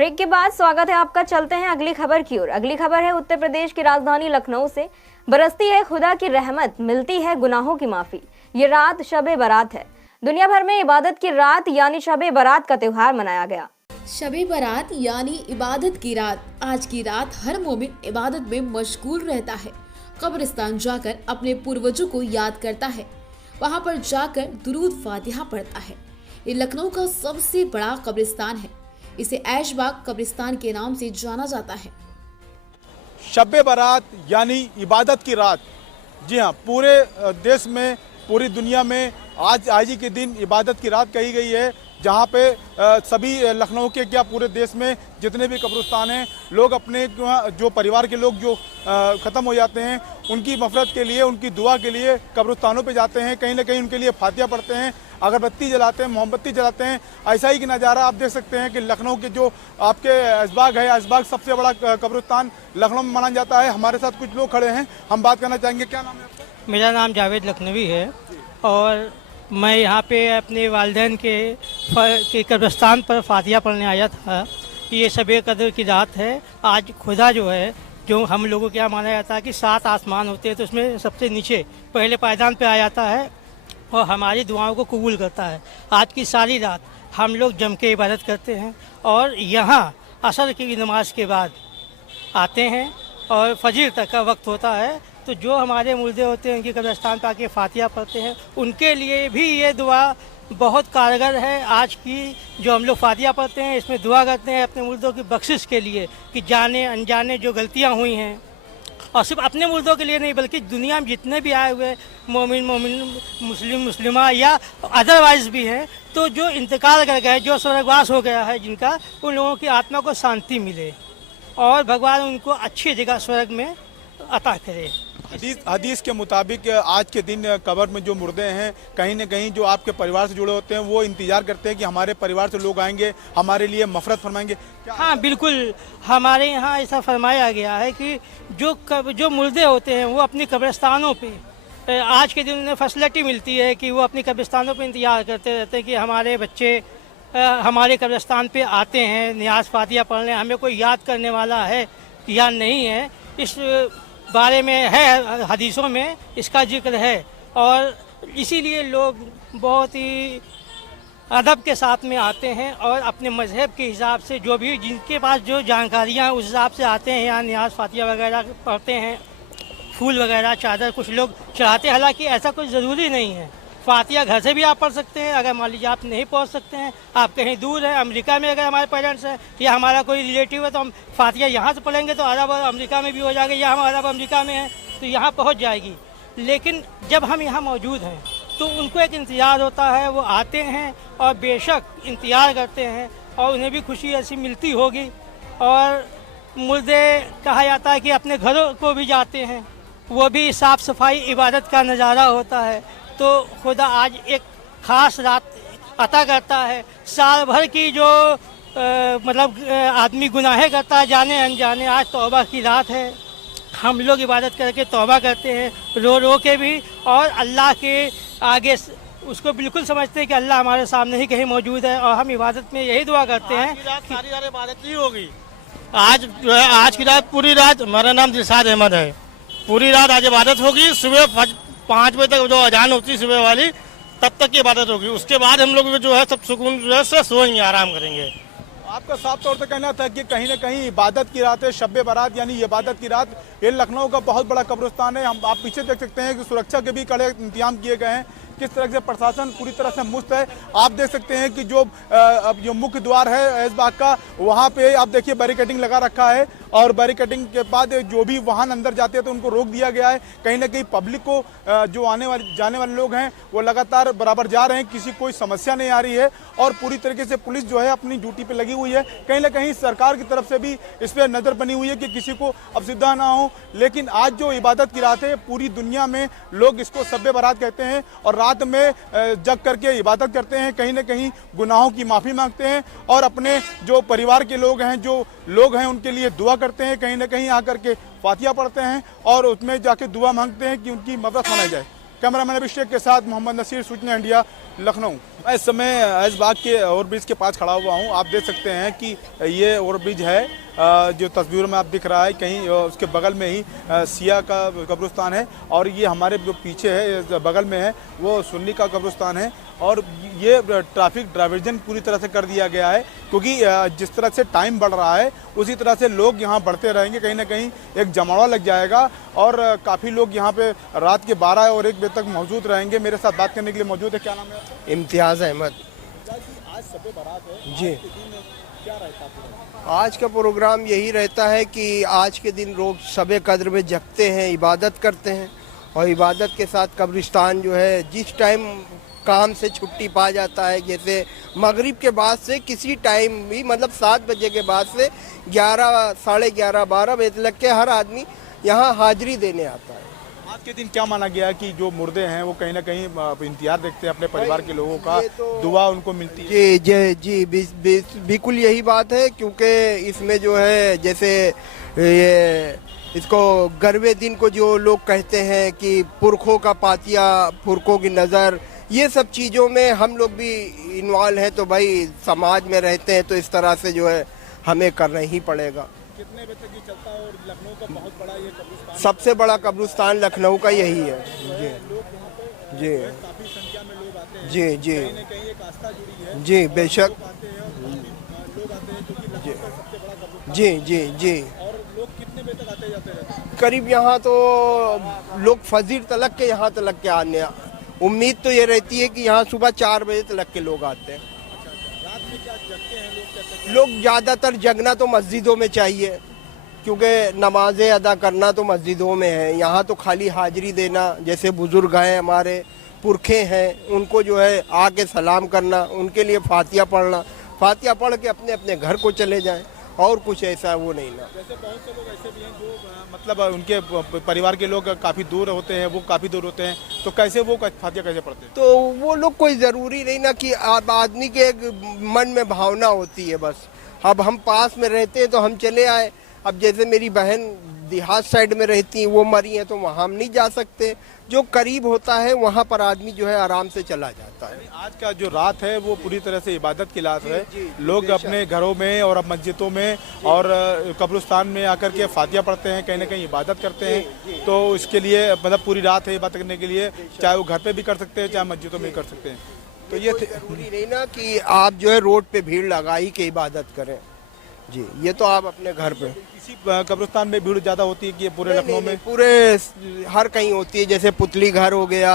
Break के बाद स्वागत है आपका। चलते हैं अगली खबर की ओर। अगली खबर है उत्तर प्रदेश की राजधानी लखनऊ से। बरसती है खुदा की रहमत, मिलती है गुनाहों की माफी। ये रात शबे बारात है। दुनिया भर में इबादत की रात यानी शबे बारात का त्योहार मनाया गया। शबे बारात यानी इबादत की रात। आज की रात हर मोमिन इबादत में मशगूल रहता है। कब्रिस्तान जाकर अपने पूर्वजों को याद करता है, वहाँ पर जाकर दुरूद फातिहा पढ़ता है। ये लखनऊ का सबसे बड़ा कब्रिस्तान है। इसे ऐशबाग कब्रिस्तान के नाम से जाना जाता है। शब बारात यानी इबादत की रात। जी हाँ, पूरे देश में, पूरी दुनिया में आज ही के दिन इबादत की रात कही गई है, जहाँ पे सभी लखनऊ के क्या पूरे देश में जितने भी कब्रिस्तान हैं, लोग अपने जो परिवार के लोग जो ख़त्म हो जाते हैं उनकी मफ़रत के लिए, उनकी दुआ के लिए कब्रिस्तानों पे जाते हैं। कहीं ना कहीं उनके लिए फातिहा पढ़ते हैं, अगरबत्ती जलाते हैं, मोमबत्ती जलाते हैं। ऐसा ही कि नज़ारा आप देख सकते हैं कि लखनऊ के जो आपके ऐशबाग है, ऐशबाग सबसे बड़ा कब्रिस्तान लखनऊ में माना जाता है। हमारे साथ कुछ लोग खड़े हैं, हम बात करना चाहेंगे। क्या नाम है आपका? मेरा नाम जावेद लखनवी है और मैं यहाँ पे अपने वालिदैन के कब्रिस्तान पर फातिहा पढ़ने आया था। ये शबे कदर की रात है। आज खुदा जो है, जो हम लोगों के यहाँ माना जाता है कि 7 आसमान होते हैं, तो उसमें सबसे नीचे पहले पायदान पे आ जाता है और हमारी दुआओं को कबूल करता है। आज की सारी रात हम लोग जम के इबादत करते हैं और यहाँ असर की नमाज के बाद आते हैं और फजर तक का वक्त होता है। तो जो हमारे मुर्दे होते हैं उनकी कब्रिस्तान पर आके फातिहा पढ़ते हैं, उनके लिए भी ये दुआ बहुत कारगर है। आज की जो हम लोग फातिहा पढ़ते हैं, इसमें दुआ करते हैं अपने मुर्दों की बख्शिश के लिए कि जाने अनजाने जो गलतियाँ हुई हैं, और सिर्फ अपने मुर्दों के लिए नहीं बल्कि दुनिया में जितने भी आए हुए मोमिन मुस्लिमा या अदरवाइज भी हैं, तो जो इंतकाल कर गए, जो स्वर्गवास हो गया है जिनका, उन लोगों की आत्मा को शांति मिले और भगवान उनको अच्छी जगह स्वर्ग में अता करे। हदीस के मुताबिक आज के दिन कब्र में जो मुर्दे हैं, कहीं न कहीं जो आपके परिवार से जुड़े होते हैं, वो इंतजार करते हैं कि हमारे परिवार से लोग आएंगे, हमारे लिए मफरत फरमाएंगे। हाँ बिल्कुल, हमारे यहाँ ऐसा फरमाया गया है कि जो मुर्दे होते हैं वो अपनी कब्रिस्तानों पे आज के दिन उन्हें फैसिलिटी मिलती है कि वो अपनी कब्रिस्तानों पे इंतजार करते रहते हैं कि हमारे बच्चे हमारे कब्रिस्तान पे आते हैं नियाज फातिहा पढ़ने, हमें कोई याद करने वाला है या नहीं है। इस बारे में है, हदीसों में इसका जिक्र है और इसीलिए लोग बहुत ही अदब के साथ में आते हैं और अपने मज़हब के हिसाब से जो भी जिनके पास जो जानकारियाँ हैं उस हिसाब से आते हैं। यहाँ नियाज फातिहा वगैरह पढ़ते हैं, फूल वगैरह चादर कुछ लोग चढ़ाते हैं। हालांकि ऐसा कुछ ज़रूरी नहीं है, फातिहा घर से भी आप पढ़ सकते हैं। अगर मान लीजिए आप नहीं पहुंच सकते हैं, आप कहीं दूर हैं, अमेरिका में अगर हमारे पेरेंट्स हैं या हमारा कोई रिलेटिव है, तो हम फातिहा यहाँ से पढ़ेंगे तो अरब और अमेरिका में भी हो जाएगा, या हम अरब अमेरिका में हैं तो यहाँ पहुँच जाएगी। लेकिन जब हम यहाँ मौजूद हैं तो उनको एक इंतज़ार होता है, वो आते हैं और बेशक इंतज़ार करते हैं और उन्हें भी खुशी ऐसी मिलती होगी। और मुर्दे कहा जाता है कि अपने घरों को भी जाते हैं, वो भी साफ़ सफाई इबादत का नज़ारा होता है। तो खुदा आज एक ख़ास रात अता करता है। साल भर की जो आदमी गुनाहें करता है जाने अनजाने, आज तौबा की रात है। हम लोग इबादत करके तौबा करते हैं, रो रो के भी, और अल्लाह के आगे उसको बिल्कुल समझते हैं कि अल्लाह हमारे सामने ही कहीं मौजूद है। और हम इबादत में यही दुआ करते हैं कि सारी रात इबादत नहीं होगी। आज जो है, आज की रात पूरी रात, मेरा नाम दिलशाद अहमद है, पूरी रात आज इबादत होगी। सुबह 5 बजे तक जो अजान होती है सुबह वाली, तब तक की इबादत होगी। उसके बाद हम लोग जो है सब सुकून जो है से सोएंगे, आराम करेंगे। आपका साफ तौर पर कहना था कि कहीं ना कहीं इबादत की रात है, शब बारात यानी इबादत की रात। ये लखनऊ का बहुत बड़ा कब्रिस्तान है। हम आप पीछे देख सकते हैं कि सुरक्षा के भी कड़े इंतजाम किए गए हैं। किस तरह से प्रशासन पूरी तरह से मुस्त है। आप देख सकते हैं कि जो मुख्य द्वार है ऐशबाग का, वहाँ पे आप देखिए बैरिकेडिंग लगा रखा है और बैरिकेडिंग के बाद जो भी वाहन अंदर जाते हैं तो उनको रोक दिया गया है। कहीं ना कहीं पब्लिक को जो जाने वाले लोग हैं वो लगातार बराबर जा रहे हैं, किसी कोई समस्या नहीं आ रही है। और पूरी तरीके से पुलिस जो है अपनी ड्यूटी पे लगी हुई है। कहीं ना कहीं सरकार की तरफ से भी इस पर नज़र बनी हुई है कि किसी को असुविधा ना हो। लेकिन आज जो इबादत की रात है, पूरी दुनिया में लोग इसको शब बारात कहते हैं और रात में जग करके इबादत करते हैं, कहीं ना कहीं गुनाहों की माफ़ी मांगते हैं और अपने जो परिवार के लोग हैं, जो लोग हैं, उनके लिए दुआ करते हैं। कहीं ना कहीं आकर के फातिहा पढ़ते हैं और उसमें जाके दुआ मांगते हैं कि उनकी मदद मनाई जाए। कैमरामैन अभिषेक के साथ मोहम्मद नसीर, सूचना इंडिया, लखनऊ। मैं इस समय ऐशबाग के ओवरब्रिज के पास खड़ा हुआ हूँ। आप देख सकते हैं कि ये ओवरब्रिज है जो तस्वीरों में आप दिख रहा है, कहीं उसके बगल में ही सिया का कब्रिस्तान है और ये हमारे जो पीछे है बगल में है वो सुन्नी का कब्रिस्तान है। और ये ट्रैफिक डाइवर्जन पूरी तरह से कर दिया गया है क्योंकि जिस तरह से टाइम बढ़ रहा है उसी तरह से लोग यहाँ बढ़ते रहेंगे, कहीं ना कहीं एक जमावड़ा लग जाएगा और काफ़ी लोग यहाँ पे रात के 12 और 1 बजे तक मौजूद रहेंगे। मेरे साथ बात करने के लिए मौजूद है, क्या नाम है आपका? इम्तियाज़ अहमद। आज शब बारात है जी। क्या रहता है? आज का प्रोग्राम यही रहता है कि आज के दिन लोग शब कद्र में जगते हैं, इबादत करते हैं और इबादत के साथ कब्रिस्तान जो है जिस टाइम काम से छुट्टी पा जाता है, जैसे मगरिब के बाद से किसी टाइम भी मतलब 7 बजे के बाद से 11, साढ़े 11, 12 बजे तक के हर आदमी यहाँ हाजिरी देने आता है। आज के दिन क्या माना गया कि जो मुर्दे हैं वो कहीं ना कहीं इंतजार देखते हैं अपने परिवार के लोगों का, दुआ उनको मिलती है। जी बिल्कुल यही बात है क्योंकि इसमें जो है जैसे ये इसको गर्वे दिन को जो लोग कहते हैं कि पुरखों का पातिया, पुरखों की नज़र, ये सब चीज़ों में हम लोग भी इन्वॉल्व हैं तो भाई समाज में रहते हैं तो इस तरह से जो है हमें करना ही पड़ेगा। कितने बजे तक ये चलता है और लखनऊ का बहुत बड़ा ये कब्रिस्तान, सबसे बड़ा कब्रिस्तान लखनऊ का यही है। जी जी काफी संख्या में लोग आते हैं, जी जी कहीं ना कहीं एक आस्था जुड़ी है, जी बेशक। आते हैं और लोग आते हैं क्योंकि लखनऊ का सबसे बड़ा कब्रिस्तान। जी जी जी और लोग कितने बजे तक आते जाते रहते हैं? करीब यहाँ तो लोग फजीर तलक के यहाँ तलक के आने, उम्मीद तो ये रहती है कि यहाँ सुबह 4 बजे तलक के लोग आते हैं। रात में क्या जगते हैं लोग? कैसे? लोग ज़्यादातर जगना तो मस्जिदों में चाहिए क्योंकि नमाजें अदा करना तो मस्जिदों में है। यहाँ तो खाली हाजिरी देना, जैसे बुजुर्ग हैं हमारे, पुरखे हैं, उनको जो है आके सलाम करना, उनके लिए फातिया पढ़ना, फातिया पढ़ के अपने अपने घर को चले जाएं और कुछ ऐसा वो नहीं ना। जैसे बहुत से लोग ऐसे भी हैं जो मतलब उनके परिवार के लोग काफ़ी दूर होते हैं, वो काफ़ी दूर होते हैं, तो कैसे वो फातिया कैसे पढ़ते हैं? तो वो लोग कोई ज़रूरी नहीं ना कि आदमी के एक मन में भावना होती है बस। अब हम पास में रहते हैं तो हम चले आए। अब जैसे मेरी बहन देहात साइड में रहती हैं, वो मरी हैं तो वहाँ हम नहीं जा सकते। जो करीब होता है वहाँ पर आदमी जो है आराम से चला जाता है। आज का जो रात है वो पूरी तरह से इबादत की रात है। जी, लोग अपने घरों में और अब मस्जिदों में और कब्रिस्तान में आकर के फातिया पढ़ते हैं, कहीं ना कहीं इबादत करते हैं। तो इसके लिए मतलब पूरी रात है इबादत करने के लिए, चाहे वो घर पे भी कर सकते हैं चाहे मस्जिदों में भी कर सकते हैं। तो ये जरूरी नहीं ना कि आप जो है रोड पे भीड़ लगाई के इबादत करें। जी, ये तो आप अपने घर पे। किसी कब्रिस्तान में भीड़ ज़्यादा होती है कि ये पूरे लखनऊ में? पूरे हर कहीं होती है, जैसे पुतली घर हो गया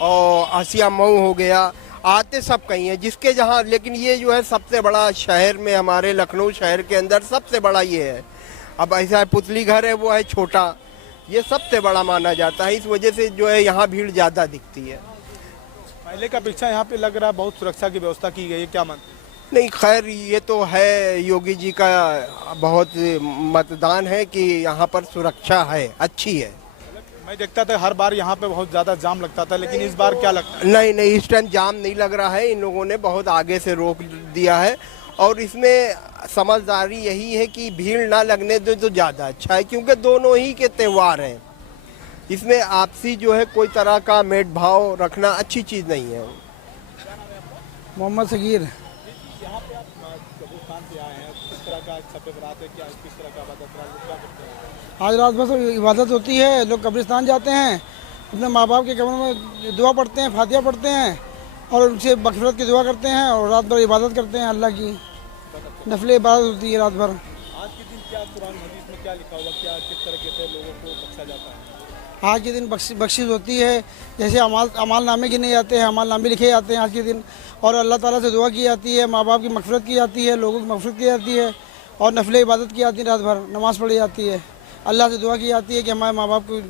और आसिया मऊ हो गया, आते सब कहीं है जिसके जहाँ। लेकिन ये जो है सबसे बड़ा शहर में, हमारे लखनऊ शहर के अंदर सबसे बड़ा ये है। अब ऐसा पुतली घर है वो है छोटा, ये सबसे बड़ा माना जाता है, इस वजह से जो है यहाँ भीड़ ज़्यादा दिखती है। पहले का अपेक्षा यहाँ पे लग रहा है बहुत सुरक्षा की व्यवस्था की गई है, क्या मानते हैं? नहीं, खैर ये तो है, योगी जी का बहुत मतदान है कि यहाँ पर सुरक्षा है, अच्छी है। मैं देखता था हर बार यहाँ पे बहुत ज़्यादा जाम लगता था, लेकिन इस बार क्या लगता है? नहीं, इस टाइम जाम नहीं लग रहा है। इन लोगों ने बहुत आगे से रोक दिया है और इसमें समझदारी यही है कि भीड़ ना लगने दे तो ज़्यादा अच्छा है, क्योंकि दोनों ही के त्यौहार हैं। इसमें आपसी जो है कोई तरह का भेदभाव रखना अच्छी चीज़ नहीं है। मोहम्मद सगीर। यहाँ पे आप कब्रिस्तान पे आए हैं, किस तरह का शब बारात है, क्या किस तरह का इबादत क्या करते हैं? आज रात भर सब इबादत होती है, लोग कब्रिस्तान जाते हैं, अपने माँ बाप के कब्र में दुआ पढ़ते हैं, फातिया पढ़ते हैं और उनसे मग़फ़िरत की दुआ करते हैं और रात भर इबादत करते हैं। अल्लाह की नफल इबादत होती है रात भर। आज के दिन क्या कुरान हदीस में क्या लिखा हुआ, क्या किस तरीके से लोगों को बख्शा जाता है? आज के दिन बख्शिश होती है, जैसे अमाल नामे गिने जाते हैं, अमाल नामे लिखे जाते हैं आज के दिन, और अल्लाह ताला से दुआ की जाती है, माँ बाप की मग़फ़िरत की जाती है, लोगों की मग़फ़िरत की जाती है और नफल इबादत की जाती है। रात भर नमाज़ पढ़ी जाती है, अल्लाह से दुआ की जाती है कि हमारे माँ बाप को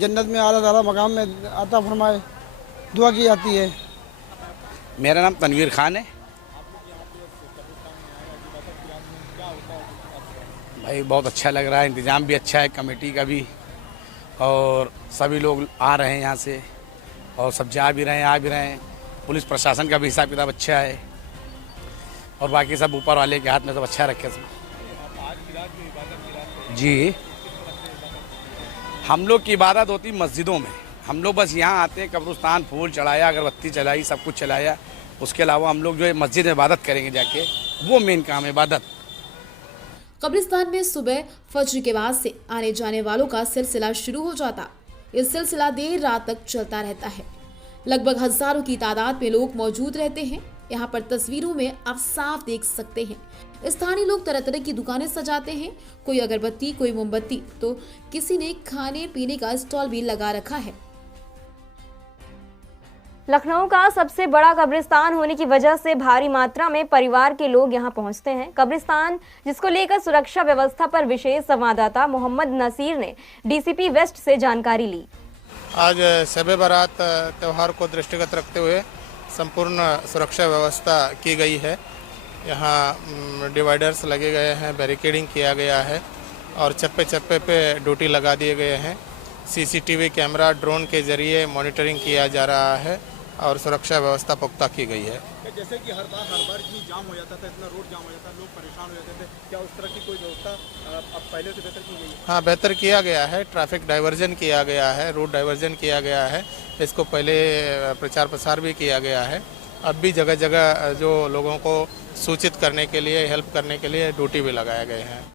जन्नत में आला ताला मकाम में अता फरमाए, दुआ की जाती है। मेरा नाम तनवीर खान है। भाई बहुत अच्छा लग रहा है, इंतज़ाम भी अच्छा है कमेटी का भी, और सभी लोग आ रहे हैं यहाँ से और सब जा भी रहे हैं, आ भी रहे हैं। पुलिस प्रशासन का भी हिसाब किताब अच्छा है और बाकी सब ऊपर वाले के हाथ में सब अच्छा रखे सब। जी, हम लोग की इबादत होती मस्जिदों में हम लोग बस यहाँ आते हैं, कब्रिस्तान फूल चढ़ाया, अगरबत्ती चलाई, सब कुछ चलाया। उसके अलावा हम लोग जो है मस्जिद में इबादत करेंगे जाके, वो मेन काम है इबादत। कब्रिस्तान में सुबह फज्र के बाद से आने जाने वालों का सिलसिला शुरू हो जाता। ये सिलसिला देर रात तक चलता रहता है। लगभग हजारों की तादाद में लोग मौजूद रहते हैं। यहाँ पर तस्वीरों में आप साफ देख सकते हैं, स्थानीय लोग तरह तरह की दुकानें सजाते हैं। कोई अगरबत्ती, कोई मोमबत्ती, तो किसी ने खाने पीने का स्टॉल भी लगा रखा है। लखनऊ का सबसे बड़ा कब्रिस्तान होने की वजह से भारी मात्रा में परिवार के लोग यहां पहुंचते हैं। कब्रिस्तान जिसको लेकर सुरक्षा व्यवस्था पर विशेष संवाददाता मोहम्मद नसीर ने डीसीपी वेस्ट से जानकारी ली। आज शब बारात त्यौहार को दृष्टिगत रखते हुए संपूर्ण सुरक्षा व्यवस्था की गई है। यहाँ डिवाइडर्स लगे गए हैं, बैरिकेडिंग किया गया है और चप्पे चप्पे पे ड्यूटी लगा दिए गए हैं। सीसीटीवी कैमरा, ड्रोन के जरिए मॉनिटरिंग किया जा रहा है और सुरक्षा व्यवस्था पुख्ता की गई है। जैसे कि हर बार इतनी जाम हो जाता था, इतना रोड जाम हो जाता था, लोग परेशान हो जाते थे, क्या उस तरह की कोई व्यवस्था अब पहले से बेहतर की गई है? हाँ, बेहतर किया गया है। ट्रैफिक डाइवर्जन किया गया है, रूट डाइवर्जन किया गया है। इसको पहले प्रचार प्रसार भी किया गया है। अब भी जगह जगह जो लोगों को सूचित करने के लिए, हेल्प करने के लिए ड्यूटी भी लगाए गए हैं।